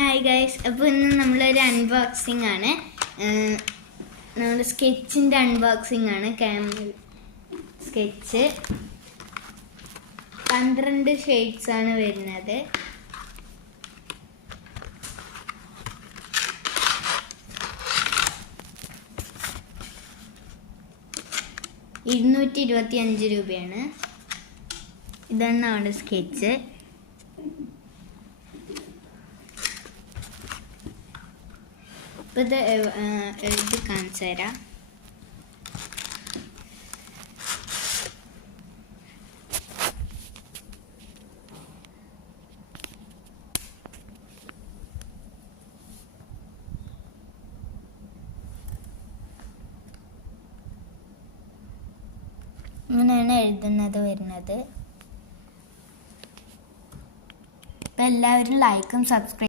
Hi guys, അപ്പോൾ ഇന്ന് നമ്മളൊരു അൺബോക്സിംഗ് ആണ്. നമ്മുടെ സ്കെച്ചിൻ്റെ അൺബോക്സിംഗ് ആണ്. ക്യാമൽ സ്കെച്ച് 12 ഷെയ്ഡ്സ് ആണ് വരുന്നത്. ₹225. ഇതാണ് നമ്മുടെ സ്കെച്ച്. അപ്പോൾ ഇത് എഴുതി കാണിച്ചു തരാം. ഇങ്ങനെയാണ് എഴുതുന്നത് വരുന്നത്. അപ്പോൾ എല്ലാവരും ലൈക്കും സബ്സ്ക്രൈബ്